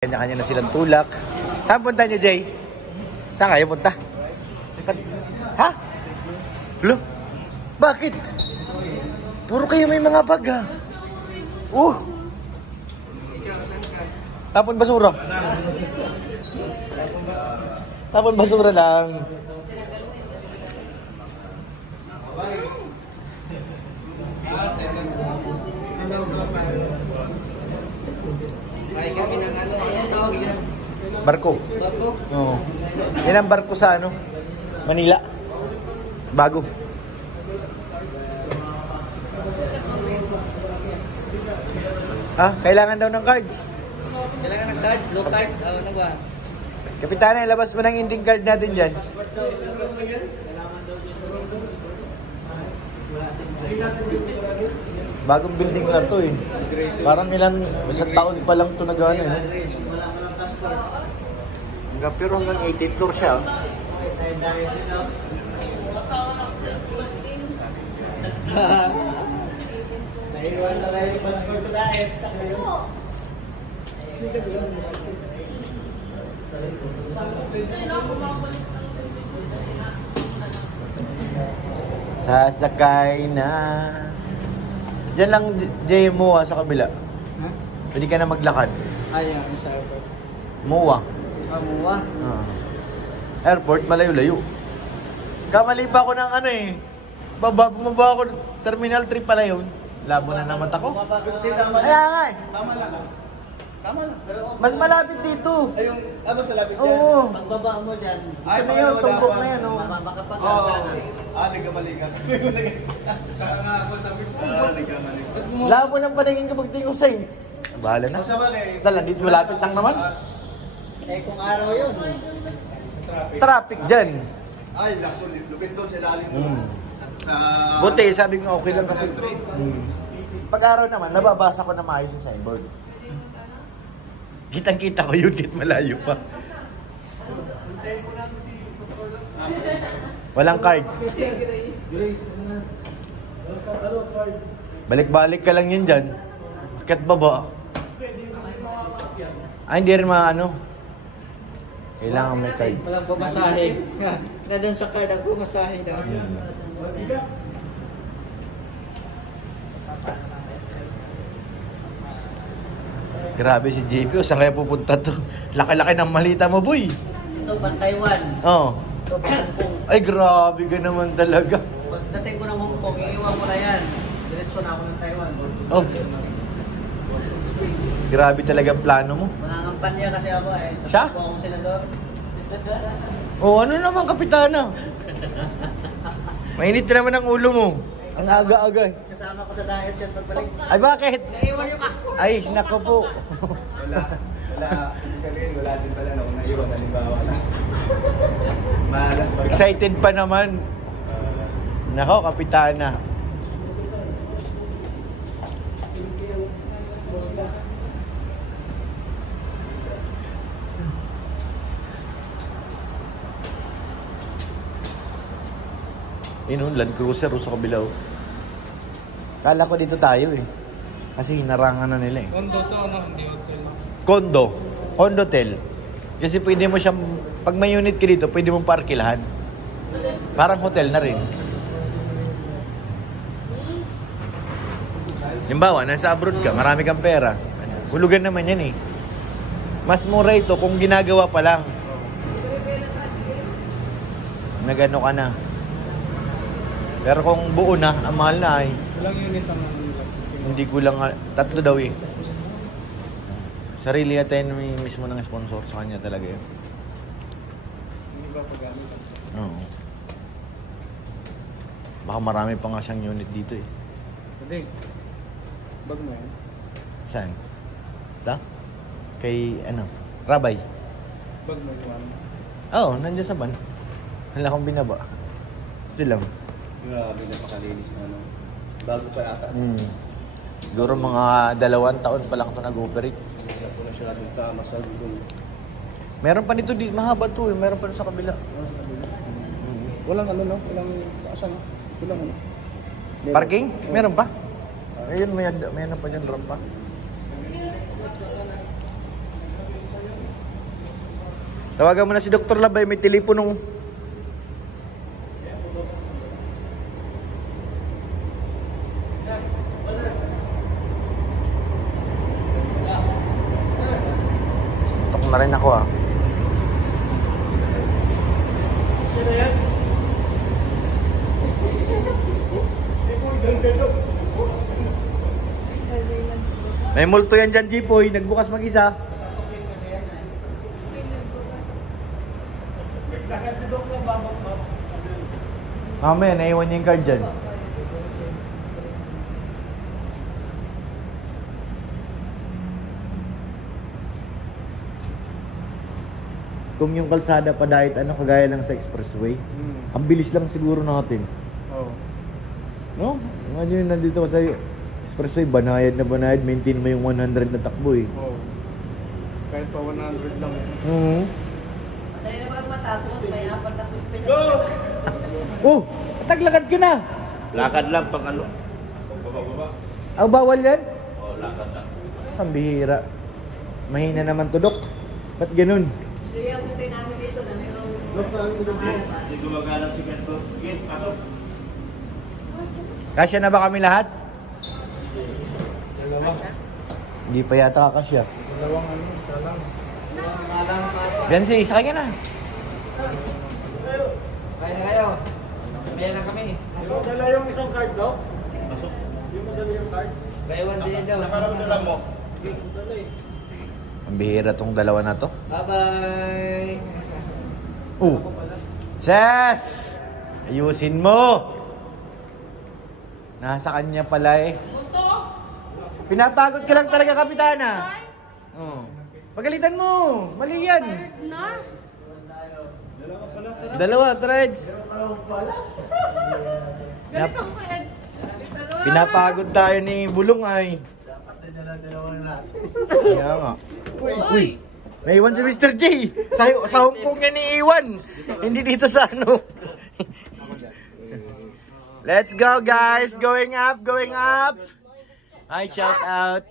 Kanya-kanya na silang tulak. Saan punta nyo, Jay? Saan kayo punta? Ha? Lo? Bakit? Puro kayo may mga bag, ha? Tapon basura. Tapon basura lang. Ay kami ng ano, anong tawag yan? Barko. Barko? Oo. Yan ang barko sa ano? Manila. Bago. Kailangan daw ng card. Kailangan ng card? Low card? Ano ba? Kapitana, ilabas mo ng ending card natin dyan. Bagong building na to eh. Parang ilang isang taon pa lang to nagano eh. Pero hanggang 18th floor siya. Naiwan na tayo yung passport sa diet. Sasakay na. Diyan lang Jay Moa sa kabila. Pwede ka na maglakad. Ayan, sa airport. Moa. Muwa? Airport, malayo-layo. Kamali pa ako ng ano eh. Bumaba ako, Terminal 3 pala yun. Labo na naman ako. Kaya nga eh. Tama lang. Tama lang. Mas malapit dito. Ay, mas malapit yan. Oo. Pagbaba mo dyan. Ay, Sabi yun, tumbok na yan. Makapag-asanan. Nagkamali ka. Kaya ako sabi ko. Nagkamali ka. Labo ng paningin kapag tingin ko sa'yo. Bahala na. Dala, dito malapit lang naman. Eh kung araw yun. Traffic dyan. Ay, lako. Lupin doon sa lalim doon. Buti, sabi ko okay lang kasi. Pag araw naman, nababasa ko na maayos yung signboard. Kitang-kita ko yun, kahit malayo pa. Walang card. Balik-balik ka lang yun dyan. Kat baba. Ay, hindi rin maano. Kailangan may card. Walang pumasahe. Na doon sa card ang pumasahe daw. Grabe si JP, saan kaya pupunta to? Laki-laki ng malita mo, boy. Ito ba Taiwan? Oo. Ito ba Hong Kong? Ay, grabe ka naman talaga. Pagdating ko ng Hong Kong, iiwan ko na yan. Diretso na ako ng Taiwan. Oh. Grabe talaga ang plano mo. Mangangampanya kasi ako eh. Siya? Tapos akong senador. Oh, ano naman, kapitana? Mainit na naman ang ulo mo. Ang aga-aga. Kasama ko sa diet yan pagbalik. Ay, bakit? Naiwan yung passport. Ay, nako po. Wala. Wala din pala na kung naiwan. Halimbawa na. Malas pa. Excited pa naman. Nako, kapitana. Yun, Land Cruiser sa kabilaw. Kala ko dito tayo eh. Kasi hinarangan na nila eh. Condo to, ano? Hindi hotel. Condo. Condotel. Kasi pwede mo siyang, pag may unit ka dito, pwede mong parkilahan. Parang hotel na rin. Halimbawa, nasa abroad ka, marami kang pera. Hulugan naman yan eh. Mas mura ito kung ginagawa pa lang. Nagano ka na. Pero kung buo na, ang mahal na ay. Walang unit ang Hindi kulang, 3 daw eh. Sarili natin mismo ng sponsor sa kanya talaga yun. Hindi ba paggamit? Oo. Baka marami pa nga siyang unit dito eh. Pwede. Bag mo yan. Saan? Ito? Kay ano? Rabay. Bag mo yan. Oo, nandiyan sa van. Hala kong binaba. Ito lang. Grabe na pakalinis na ano. Bago pa yata. Siguro mga 2 taon pa lang ito nag-operate. Wala po na siya naging tama sa Google. Meron pa nito dito, mahaba to eh. Meron pa sa kabila. Walang ano no? Walang kaasan no? Walang ano? Parking? Meron pa? Ayun, may ano pa dyan, rampa. Tawagan mo na si Dr. Labay, may telepono. Tok na rin ako ah. May multo yan dyan, Jipoy. Nagbukas mag-isa. Mamaya, naiwan niya yung card dyan. Kung yung kalsada pa dahil kagaya lang sa expressway, ang bilis lang siguro natin. Oo. No? Imagine nandito ka sa expressway, banayad na banayad, maintain mo yung 100 na takbo eh. Oo. Kahit pa 100 lang. Dahil na mga matapos, may apat na puspin. Oh! Taglakad ka na! Lakad lang pag ano. Baba. Bawal yan? Oo, lakad lang. Ang bihira. Mahina naman tudok. Ba't ganun? Hindi yung puti namin dito na mayroong... Hindi gumagana si Ganto. Sige, pasok. Kasya na ba kami lahat? Dalawa. Hindi pa yata kakasya. Dalawang ano, isa lang. Gansi, sakay ka na. Kaya na kayo. May lang kami. So, dala yung isang card daw? Pasok. Hindi mo dala yung card? Kaya one sila daw. Nakaraw na lang mo. Hindi mo dala eh. Ang bihira tong dalawa na to. Bye-bye. Ses! Ayusin mo! Nasa kanya pala eh. Pinapagod ka lang talaga, Kapitana. Oh. Pagalitan mo! Mali yan! Dalawa, Treds. Pinapagod tayo ni Bulong ay. Kaya nga. Uy! Naiwan si Mr. J. Sa Hong Kong yan iiwan. Hindi dito sa ano. Let's go guys. Going up, going up. Hi, shout out.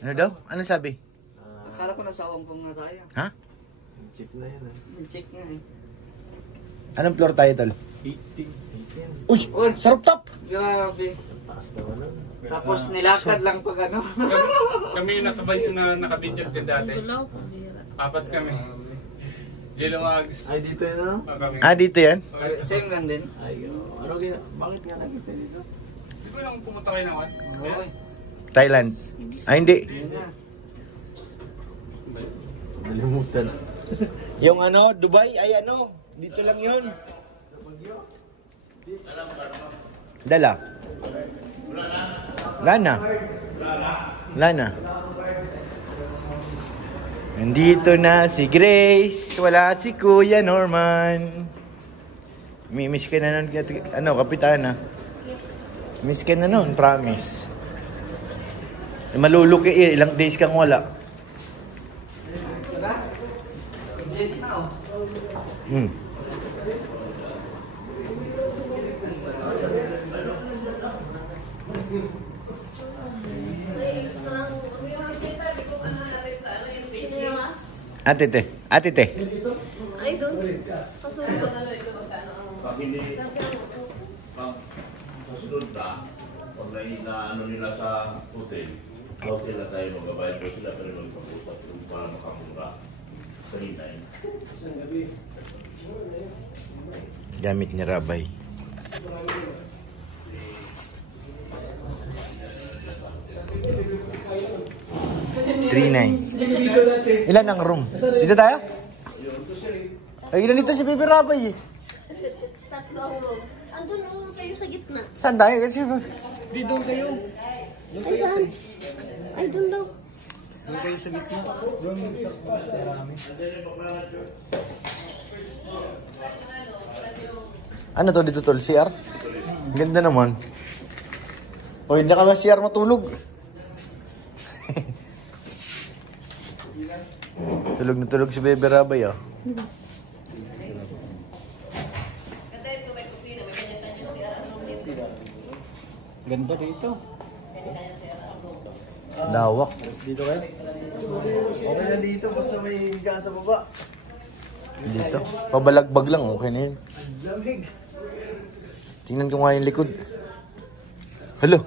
Ano daw? Ano sabi? Akala ko nasa Hong Kong na tayo. Ha? Check na yan ah. Check nga eh. Anong floor tayo, tol? 18. Uy! Sarap top! Grabe. Taas naman ah. Tapos nilakad lang pag ano. Kami yung nakabidyan din dati. Apat kami. Jilumags. Ay, dito yun ah? Kami. Dito yan? Same lang din. Ay, ano bakit nga nag-stay dito? Di ba lang pumunta kayo naman? Oo. Thailand. Hindi. Yun na. Nalimutan. Yung ano, Dubai ay ano, dito lang yun. Dala. Lana. Lana. Nandito na si Grace, wala si Kuya Norman. Miss ka na nun, ano, Kapitana. Miss ka na nun, promise. Maluluki eh, ilang days kang wala. Wala? Exit na oh. Atite. Ay, doon. Kasunod ko. Pag hindi, pag susunod pag ano nila sa hotel na tayo magbabayad ko sila pero magpapusap para makamura sa hintay. Gamit ni Rabay. Ilan ang room? Dito tayo? Ay, ilan dito si Bebe Rabay eh. Tatlo ang room. Andun ang kayo sa gitna. Saan tayo? Kasi Di doon kayo. Ay, saan? Ay, doon daw. Doon kayo sa gitna. Doon sa marami. ano to dito tol? CR? Ganda naman. O, hindi ka ba CR matulog? Tulog na tulog si Bebe Rabay ah. Ganda dito. Lawak. Dito kayo? Okay na dito, basta may higa sa baba. Dito. Pabalagbag lang, okay na yun. Lamig. Tingnan ko nga yung likod. Hello.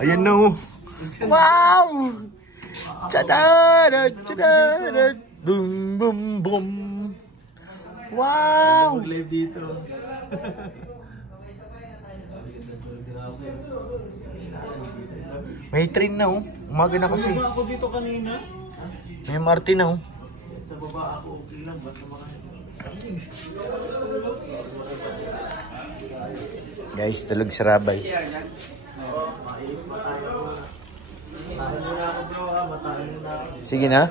Ayan na oh. Wow! Tadada! Tadada! Boom, boom, boom. Wow! Mag-live dito. May train na oh. Umaga na kasi. Ako dito kanina. May MRT na oh. Sa baba ako okay lang. Ba't naman? Guys, tulog sa Rabay. Matahin muna ako bro ha. Matahin muna ako. Sige na.